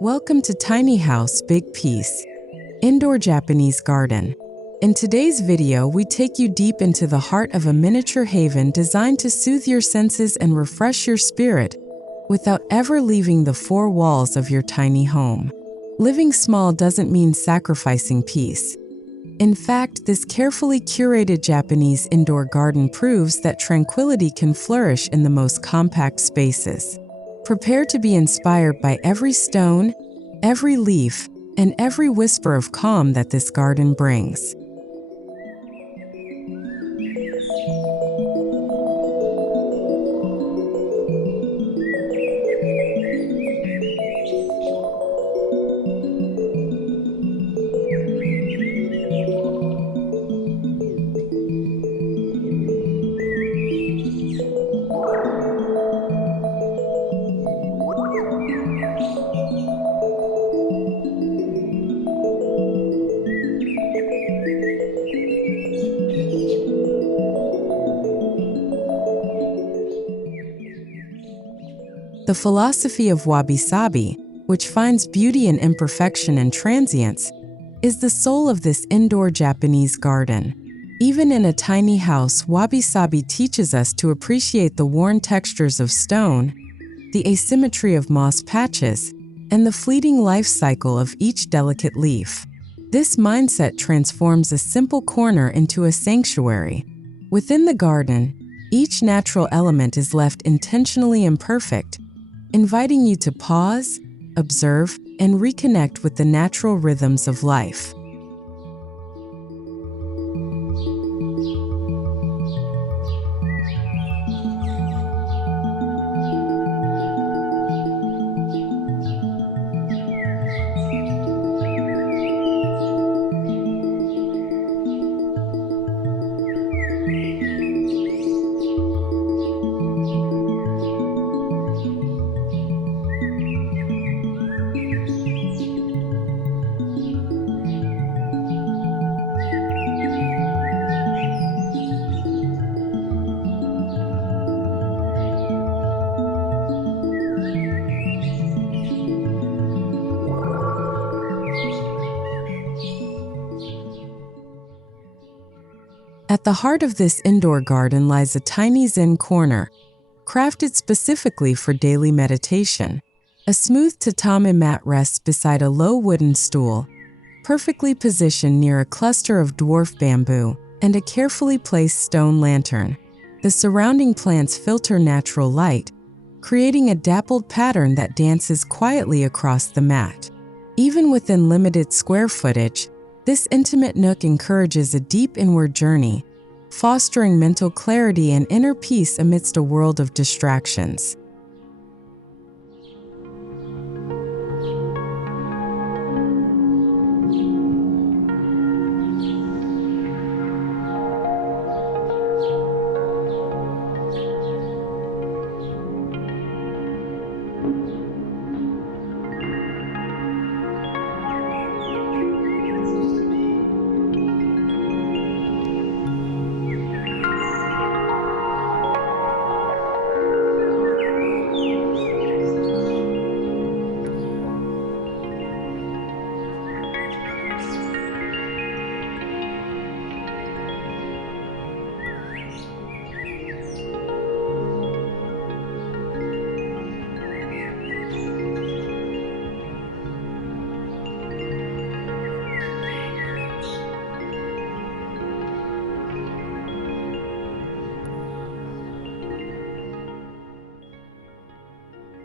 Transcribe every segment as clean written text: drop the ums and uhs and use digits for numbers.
Welcome to Tiny House, Big Piece, Indoor Japanese Garden. In today's video, we take you deep into the heart of a miniature haven designed to soothe your senses and refresh your spirit without ever leaving the four walls of your tiny home. Living small doesn't mean sacrificing peace. In fact, this carefully curated Japanese indoor garden proves that tranquility can flourish in the most compact spaces. Prepare to be inspired by every stone, every leaf, and every whisper of calm that this garden brings. The philosophy of Wabi-Sabi, which finds beauty in imperfection and transience, is the soul of this indoor Japanese garden. Even in a tiny house, Wabi-Sabi teaches us to appreciate the worn textures of stone, the asymmetry of moss patches, and the fleeting life cycle of each delicate leaf. This mindset transforms a simple corner into a sanctuary. Within the garden, each natural element is left intentionally imperfect, inviting you to pause, observe, and reconnect with the natural rhythms of life. At the heart of this indoor garden lies a tiny Zen corner, crafted specifically for daily meditation. A smooth tatami mat rests beside a low wooden stool, perfectly positioned near a cluster of dwarf bamboo and a carefully placed stone lantern. The surrounding plants filter natural light, creating a dappled pattern that dances quietly across the mat. Even within limited square footage, this intimate nook encourages a deep inward journey, fostering mental clarity and inner peace amidst a world of distractions.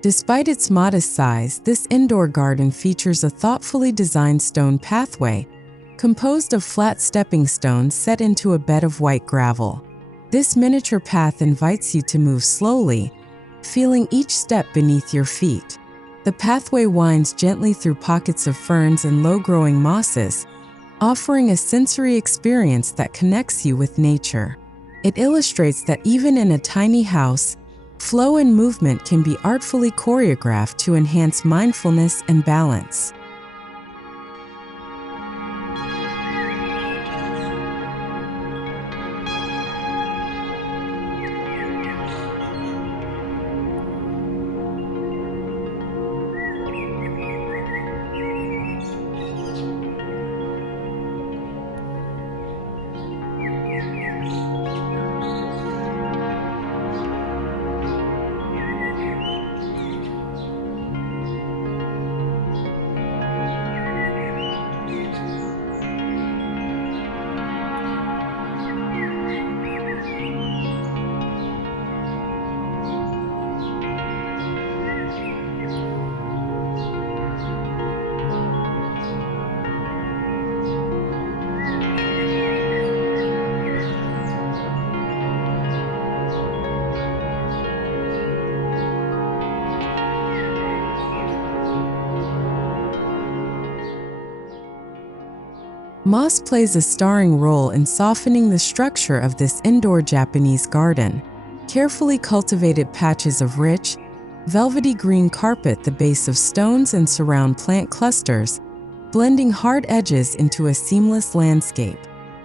Despite its modest size, this indoor garden features a thoughtfully designed stone pathway, composed of flat stepping stones set into a bed of white gravel. This miniature path invites you to move slowly, feeling each step beneath your feet. The pathway winds gently through pockets of ferns and low-growing mosses, offering a sensory experience that connects you with nature. It illustrates that even in a tiny house, flow and movement can be artfully choreographed to enhance mindfulness and balance. Moss plays a starring role in softening the structure of this indoor Japanese garden. Carefully cultivated patches of rich, velvety green carpet the base of stones and surround plant clusters, blending hard edges into a seamless landscape.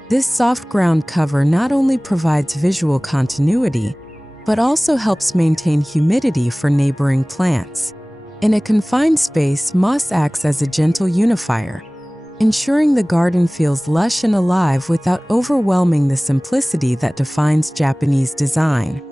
This soft ground cover not only provides visual continuity, but also helps maintain humidity for neighboring plants. In a confined space, moss acts as a gentle unifier, ensuring the garden feels lush and alive without overwhelming the simplicity that defines Japanese design.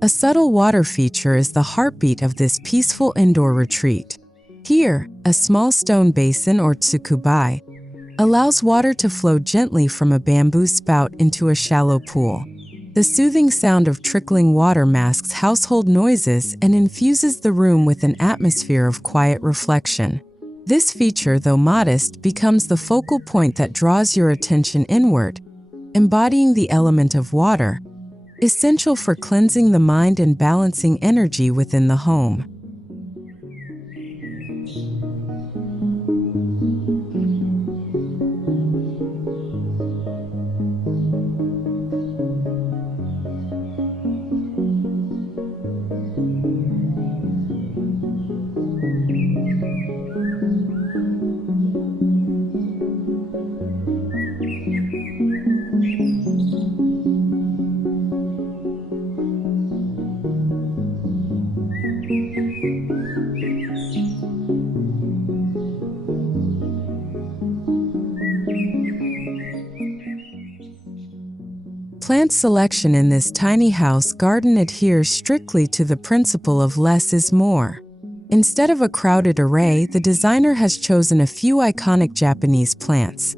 A subtle water feature is the heartbeat of this peaceful indoor retreat. Here, a small stone basin or tsukubai allows water to flow gently from a bamboo spout into a shallow pool. The soothing sound of trickling water masks household noises and infuses the room with an atmosphere of quiet reflection. This feature, though modest, becomes the focal point that draws your attention inward, embodying the element of water, essential for cleansing the mind and balancing energy within the home. Plant selection in this tiny house garden adheres strictly to the principle of less is more. Instead of a crowded array, the designer has chosen a few iconic Japanese plants: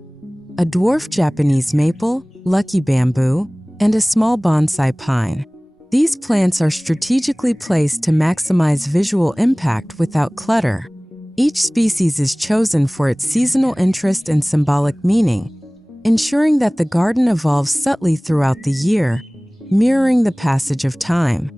a dwarf Japanese maple, lucky bamboo, and a small bonsai pine. These plants are strategically placed to maximize visual impact without clutter. Each species is chosen for its seasonal interest and symbolic meaning, ensuring that the garden evolves subtly throughout the year, mirroring the passage of time.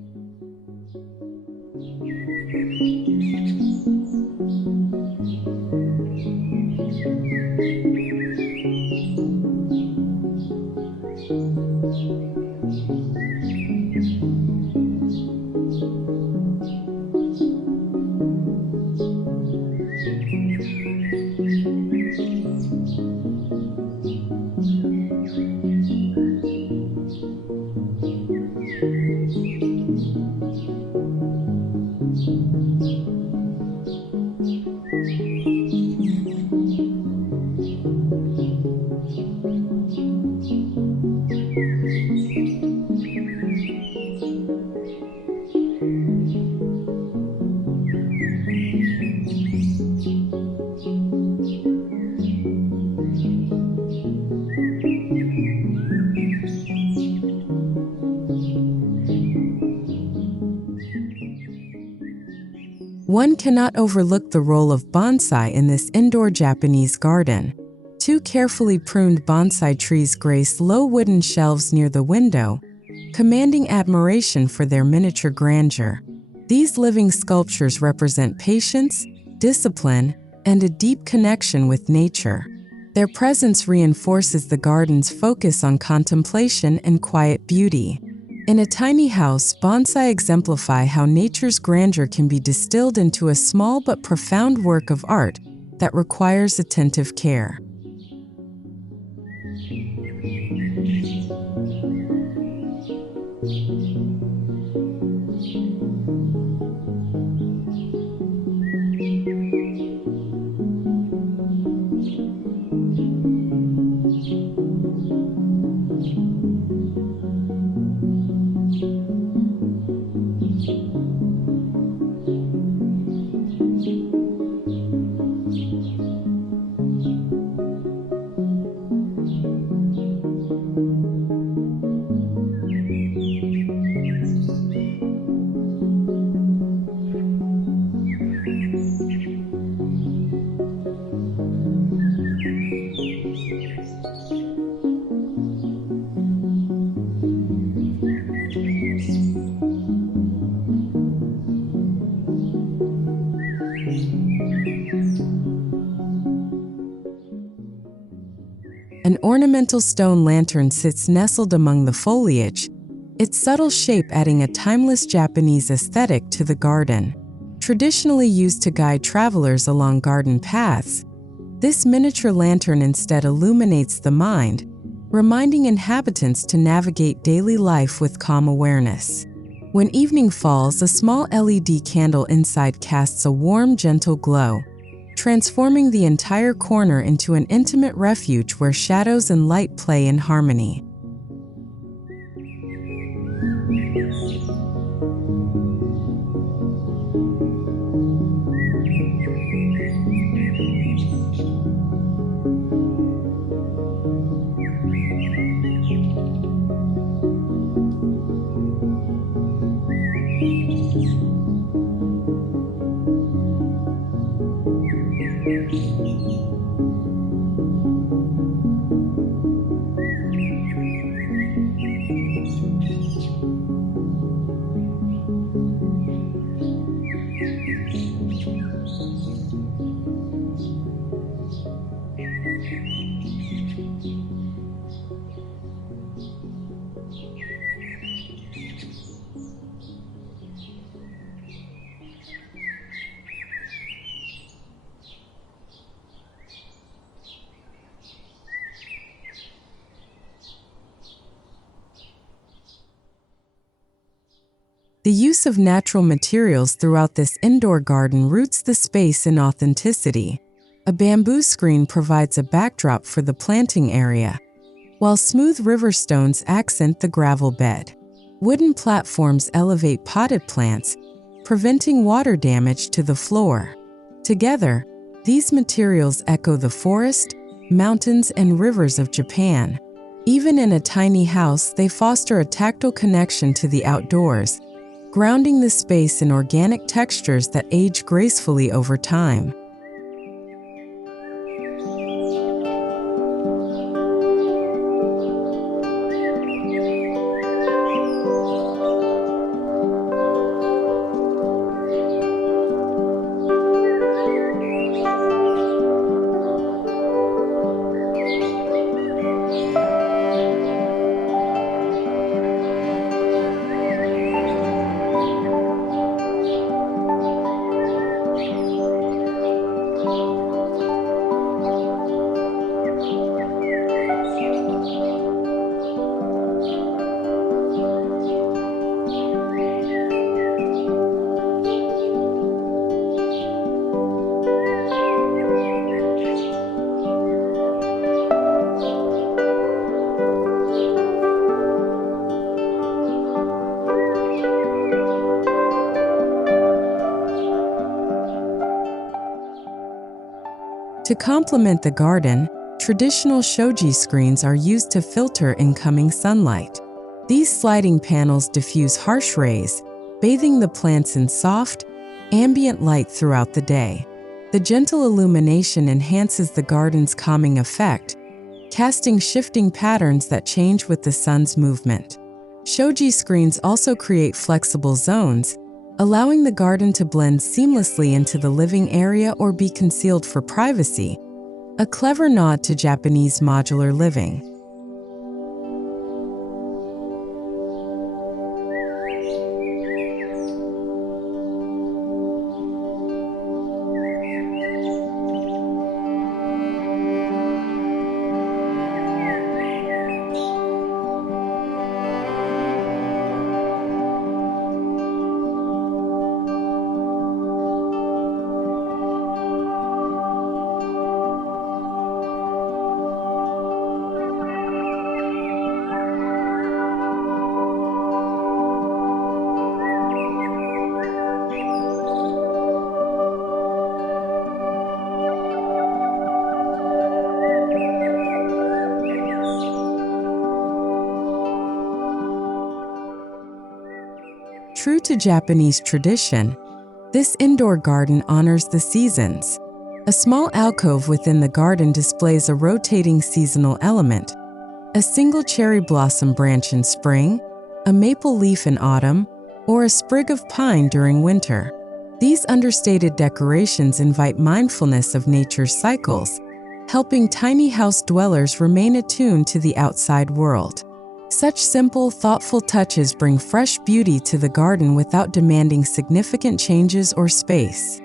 One cannot overlook the role of bonsai in this indoor Japanese garden. Two carefully pruned bonsai trees grace low wooden shelves near the window, commanding admiration for their miniature grandeur. These living sculptures represent patience, discipline, and a deep connection with nature. Their presence reinforces the garden's focus on contemplation and quiet beauty. In a tiny house, bonsai exemplify how nature's grandeur can be distilled into a small but profound work of art that requires attentive care. An ornamental stone lantern sits nestled among the foliage, its subtle shape adding a timeless Japanese aesthetic to the garden. Traditionally used to guide travelers along garden paths, this miniature lantern instead illuminates the mind, reminding inhabitants to navigate daily life with calm awareness. When evening falls, a small LED candle inside casts a warm, gentle glow, transforming the entire corner into an intimate refuge where shadows and light play in harmony. The use of natural materials throughout this indoor garden roots the space in authenticity. A bamboo screen provides a backdrop for the planting area, while smooth river stones accent the gravel bed. Wooden platforms elevate potted plants, preventing water damage to the floor. Together, these materials echo the forest, mountains, and rivers of Japan. Even in a tiny house, they foster a tactile connection to the outdoors, grounding the space in organic textures that age gracefully over time. To complement the garden, traditional Shōji screens are used to filter incoming sunlight. These sliding panels diffuse harsh rays, bathing the plants in soft, ambient light throughout the day. The gentle illumination enhances the garden's calming effect, casting shifting patterns that change with the sun's movement. Shōji screens also create flexible zones, allowing the garden to blend seamlessly into the living area or be concealed for privacy, a clever nod to Japanese modular living. True to Japanese tradition, this indoor garden honors the seasons. A small alcove within the garden displays a rotating seasonal element: a single cherry blossom branch in spring, a maple leaf in autumn, or a sprig of pine during winter. These understated decorations invite mindfulness of nature's cycles, helping tiny house dwellers remain attuned to the outside world. Such simple, thoughtful touches bring fresh beauty to the garden without demanding significant changes or space.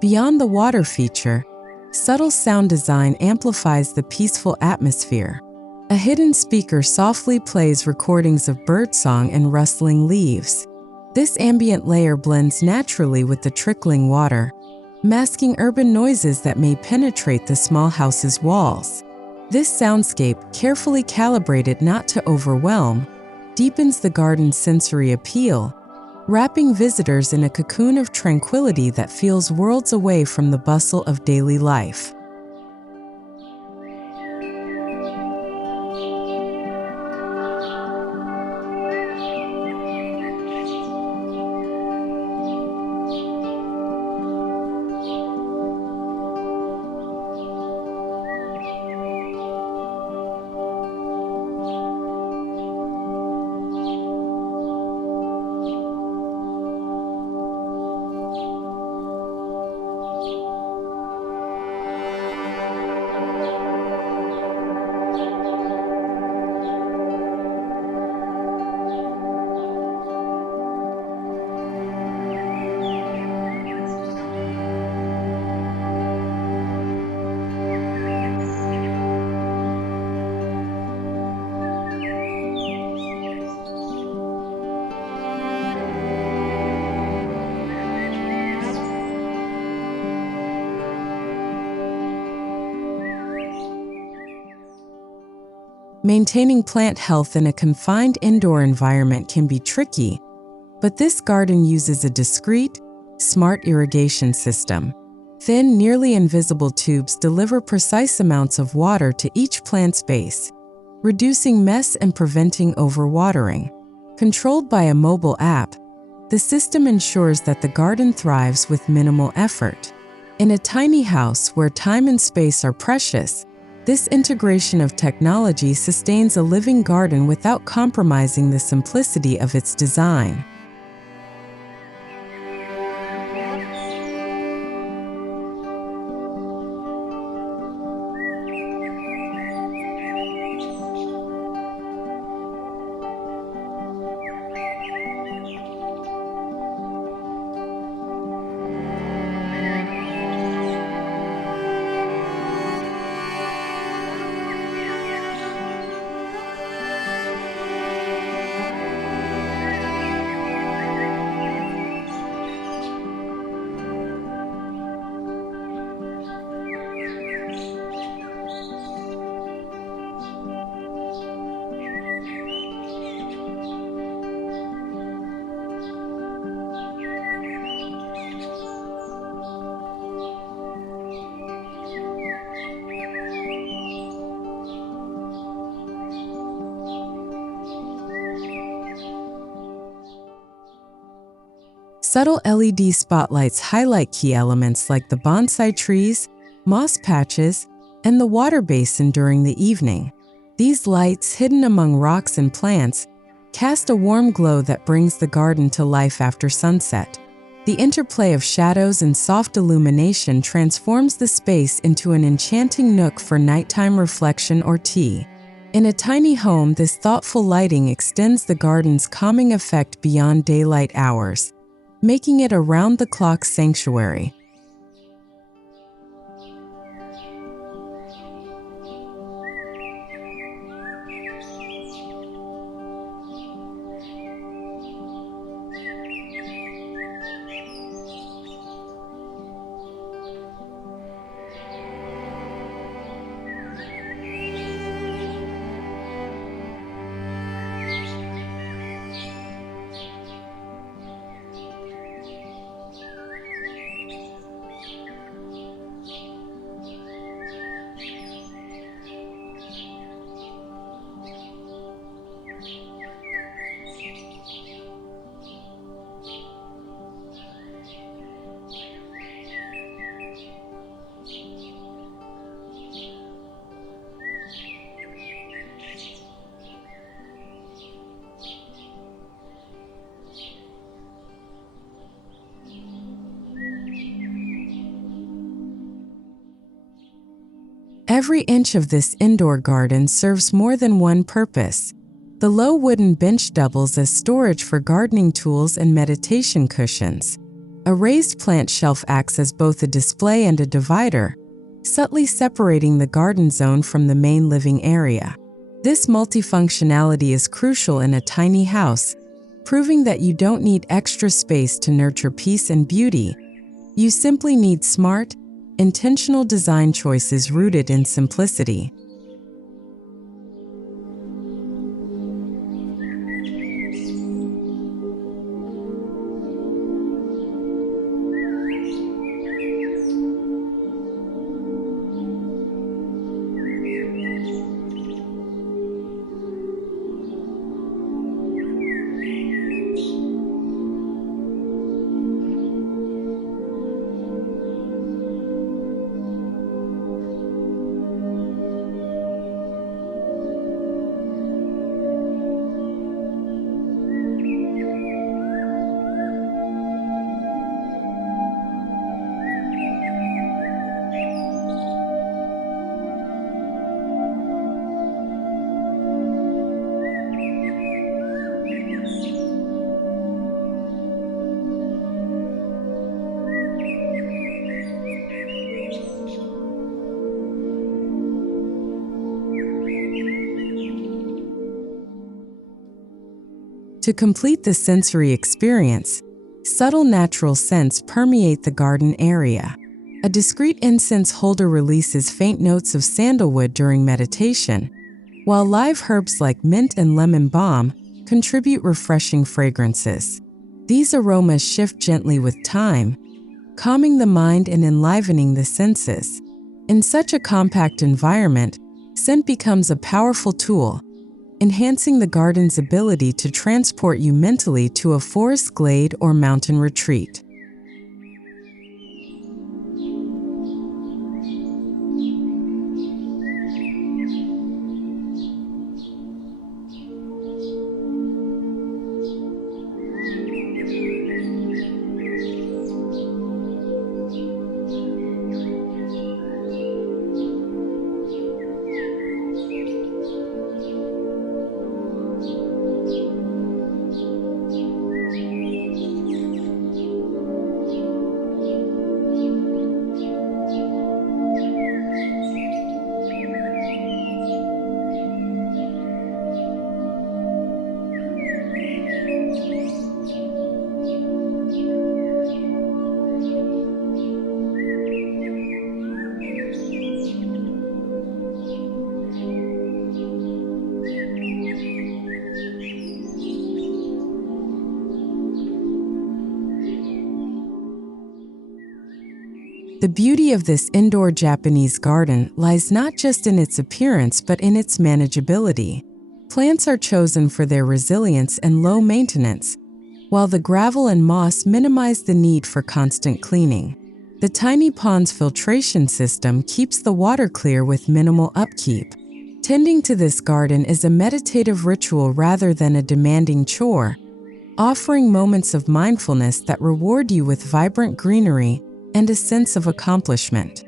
Beyond the water feature, subtle sound design amplifies the peaceful atmosphere. A hidden speaker softly plays recordings of birdsong and rustling leaves. This ambient layer blends naturally with the trickling water, masking urban noises that may penetrate the small house's walls. This soundscape, carefully calibrated not to overwhelm, deepens the garden's sensory appeal, wrapping visitors in a cocoon of tranquility that feels worlds away from the bustle of daily life. Maintaining plant health in a confined indoor environment can be tricky, but this garden uses a discreet, smart irrigation system. Thin, nearly invisible tubes deliver precise amounts of water to each plant's base, reducing mess and preventing overwatering. Controlled by a mobile app, the system ensures that the garden thrives with minimal effort. In a tiny house where time and space are precious, this integration of technology sustains a living garden without compromising the simplicity of its design. Subtle LED spotlights highlight key elements like the bonsai trees, moss patches, and the water basin during the evening. These lights, hidden among rocks and plants, cast a warm glow that brings the garden to life after sunset. The interplay of shadows and soft illumination transforms the space into an enchanting nook for nighttime reflection or tea. In a tiny home, this thoughtful lighting extends the garden's calming effect beyond daylight hours, making it a round-the-clock sanctuary. Every inch of this indoor garden serves more than one purpose. The low wooden bench doubles as storage for gardening tools and meditation cushions. A raised plant shelf acts as both a display and a divider, subtly separating the garden zone from the main living area. This multifunctionality is crucial in a tiny house, proving that you don't need extra space to nurture peace and beauty. You simply need smart, intentional design choices rooted in simplicity. To complete the sensory experience, subtle natural scents permeate the garden area. A discreet incense holder releases faint notes of sandalwood during meditation, while live herbs like mint and lemon balm contribute refreshing fragrances. These aromas shift gently with time, calming the mind and enlivening the senses. In such a compact environment, scent becomes a powerful tool, enhancing the garden's ability to transport you mentally to a forest glade or mountain retreat. The beauty of this indoor Japanese garden lies not just in its appearance but in its manageability. Plants are chosen for their resilience and low maintenance, while the gravel and moss minimize the need for constant cleaning. The tiny pond's filtration system keeps the water clear with minimal upkeep. Tending to this garden is a meditative ritual rather than a demanding chore, offering moments of mindfulness that reward you with vibrant greenery and a sense of accomplishment.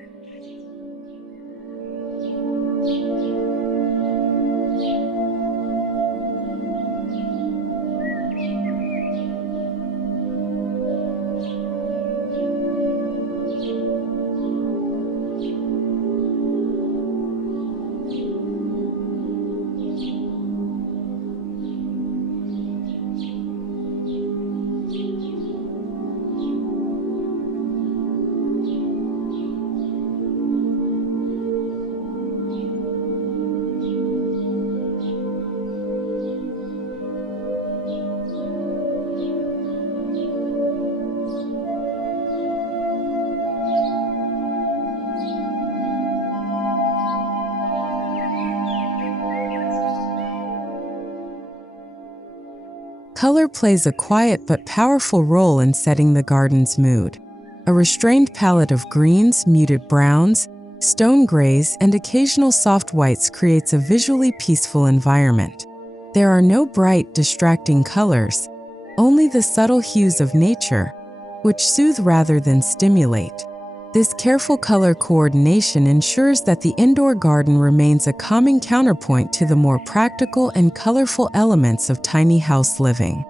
Color plays a quiet but powerful role in setting the garden's mood. A restrained palette of greens, muted browns, stone grays, and occasional soft whites creates a visually peaceful environment. There are no bright, distracting colors, only the subtle hues of nature, which soothe rather than stimulate. This careful color coordination ensures that the indoor garden remains a calming counterpoint to the more practical and colorful elements of tiny house living.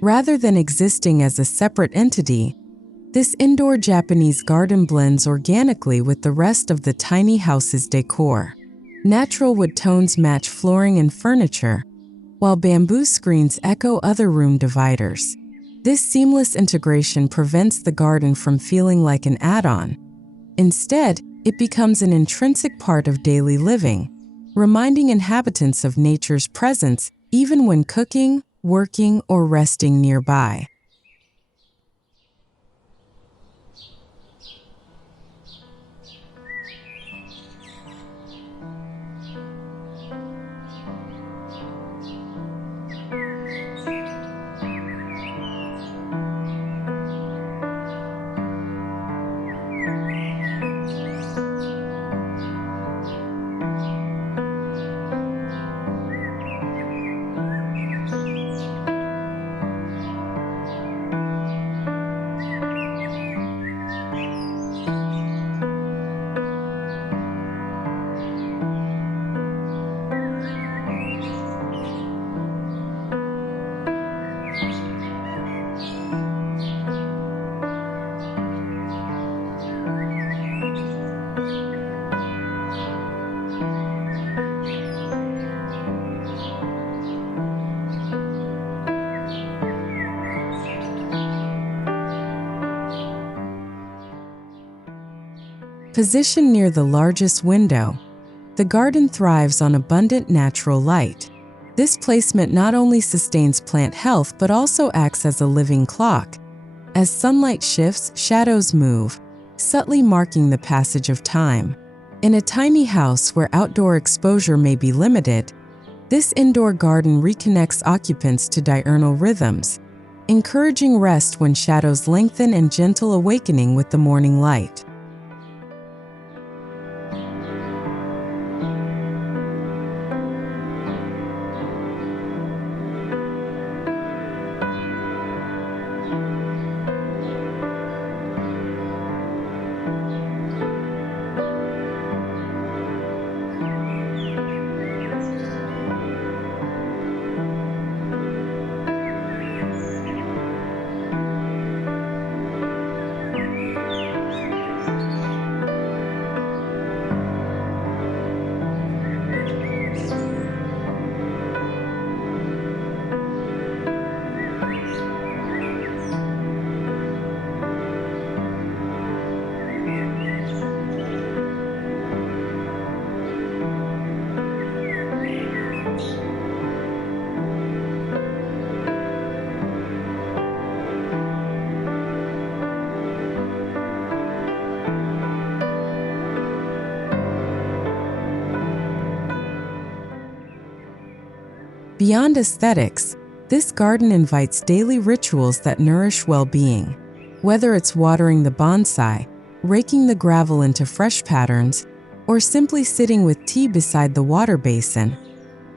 Rather than existing as a separate entity, this indoor Japanese garden blends organically with the rest of the tiny house's decor. Natural wood tones match flooring and furniture, while bamboo screens echo other room dividers. This seamless integration prevents the garden from feeling like an add-on. Instead, it becomes an intrinsic part of daily living, reminding inhabitants of nature's presence even when cooking, working, or resting nearby. Positioned near the largest window, the garden thrives on abundant natural light. This placement not only sustains plant health but also acts as a living clock. As sunlight shifts, shadows move, subtly marking the passage of time. In a tiny house where outdoor exposure may be limited, this indoor garden reconnects occupants to diurnal rhythms, encouraging rest when shadows lengthen and gentle awakening with the morning light. Beyond aesthetics, this garden invites daily rituals that nourish well-being. Whether it's watering the bonsai, raking the gravel into fresh patterns, or simply sitting with tea beside the water basin,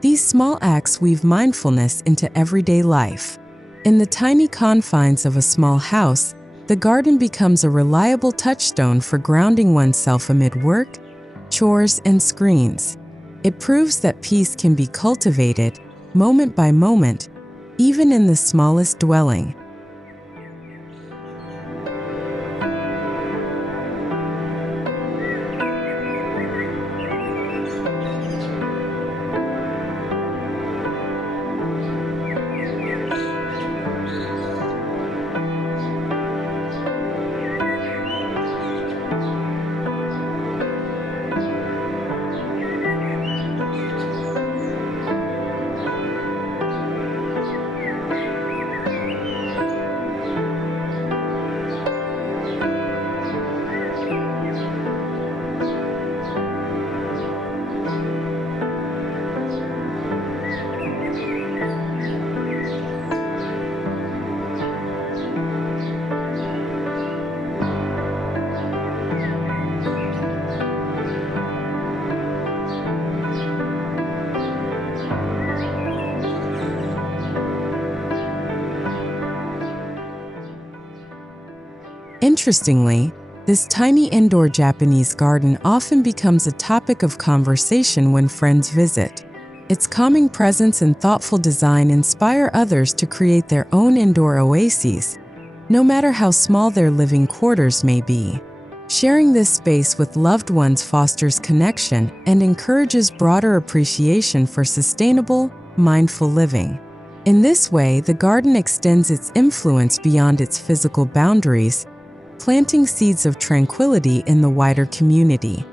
these small acts weave mindfulness into everyday life. In the tiny confines of a small house, the garden becomes a reliable touchstone for grounding oneself amid work, chores, and screens. It proves that peace can be cultivated, moment by moment, even in the smallest dwelling. Interestingly, this tiny indoor Japanese garden often becomes a topic of conversation when friends visit. Its calming presence and thoughtful design inspire others to create their own indoor oases, no matter how small their living quarters may be. Sharing this space with loved ones fosters connection and encourages broader appreciation for sustainable, mindful living. In this way, the garden extends its influence beyond its physical boundaries, planting seeds of tranquility in the wider community.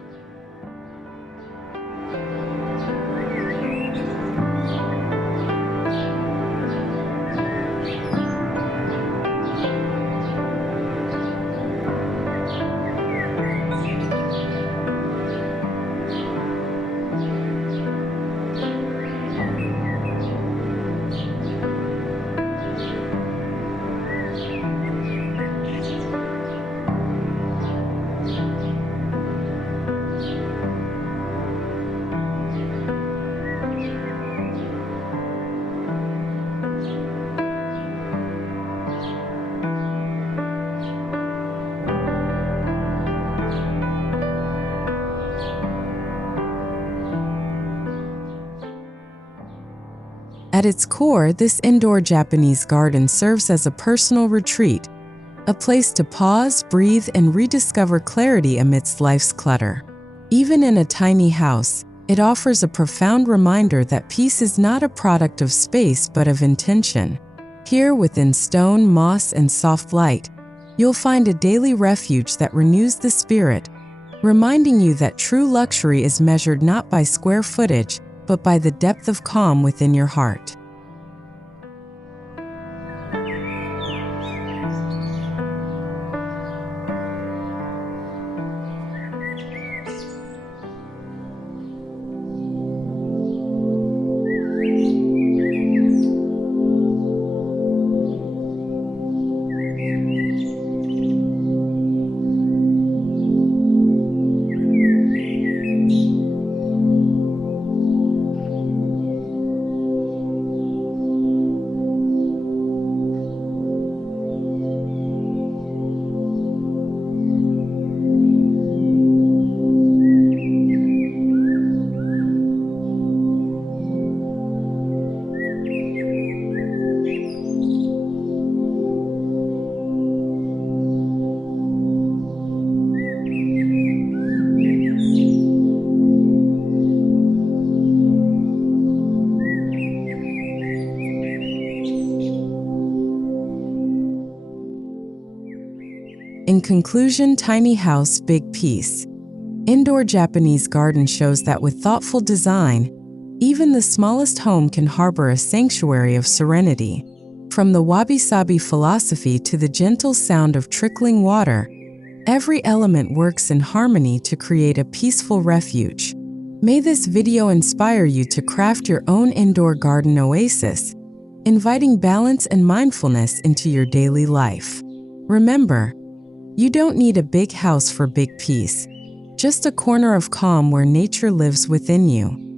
At its core, this indoor Japanese garden serves as a personal retreat, a place to pause, breathe, and rediscover clarity amidst life's clutter. Even in a tiny house, it offers a profound reminder that peace is not a product of space but of intention. Here, within stone, moss, and soft light, you'll find a daily refuge that renews the spirit, reminding you that true luxury is measured not by square footage, but by the depth of calm within your heart. In conclusion, tiny house, big peace. Indoor Japanese garden shows that with thoughtful design, even the smallest home can harbor a sanctuary of serenity. From the Wabi-Sabi philosophy to the gentle sound of trickling water, every element works in harmony to create a peaceful refuge. May this video inspire you to craft your own indoor garden oasis, inviting balance and mindfulness into your daily life. Remember, you don't need a big house for big peace, just a corner of calm where nature lives within you.